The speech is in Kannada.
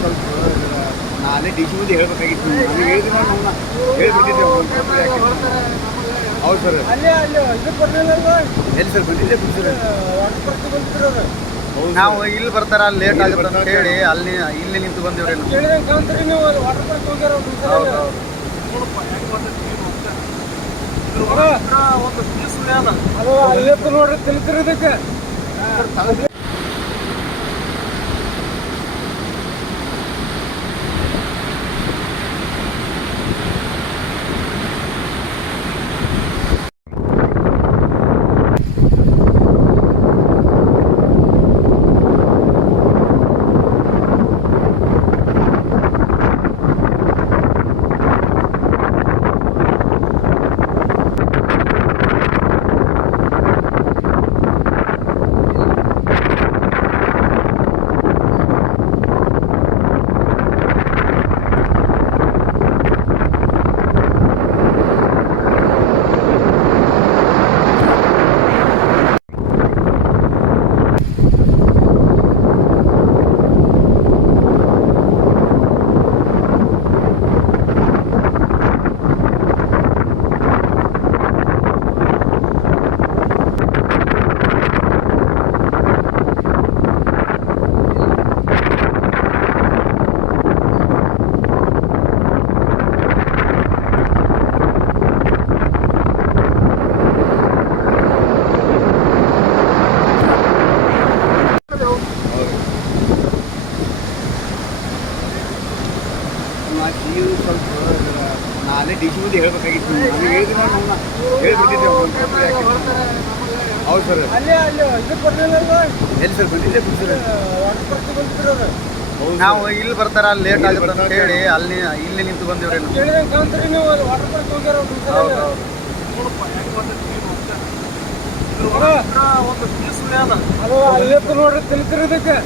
ಸ್ವಲ್ಪ ನಾಳೆ ಡಿ ಸಿ ಮುಂದೆ ಹೇಳ್ಬೇಕಾಗಿತ್ತು. ನಾನು ಹೇಳಿದ್ರೆ ಹೇಳ್ಬಿಟ್ಟಿದ್ದೆ. ಹೌದು ಸರ್. ಎಲ್ಲಿ ಸರ್ ಬಂದಿದ್ದೆ ನಾವು ಇಲ್ಲಿ ಬರ್ತಾರ ಅಲ್ಲಿ ಲೇಟ್ ಆಗುತ್ತೆ ಅಂತ ಹೇಳಿ ಇಲ್ಲಿ ನಿಂತು ಬಂದಿವ್ರಿ. ನೋಡ್ರಿ ತಿಳ್ತಿರೋದಕ್ಕೆ ಸ್ವಲ್ಪ ನಾಳೆ ಡಿ ಸಿ ಮುಂದೆ ಹೇಳ್ಬೇಕಾಗಿತ್ತು. ನಾನು ಹೇಳಿದ್ರೆ ಹೇಳ್ಬಿಟ್ಟಿದ್ದೆ. ಹೌದು ಸರ್. ಎಲ್ಲಿ ಸರ್ ಬಂದಿದ್ದೆ ನಾವು ಇಲ್ಲಿ ಬರ್ತಾರ ಅಲ್ಲಿ ಲೇಟ್ ಆಗುತ್ತೆ ಅಂತ ಹೇಳಿ ಇಲ್ಲಿ ನಿಂತು ಬಂದಿವ್ರಿ. ನೋಡ್ರಿ ತಿಳ್ತಿರೋದಕ್ಕೆ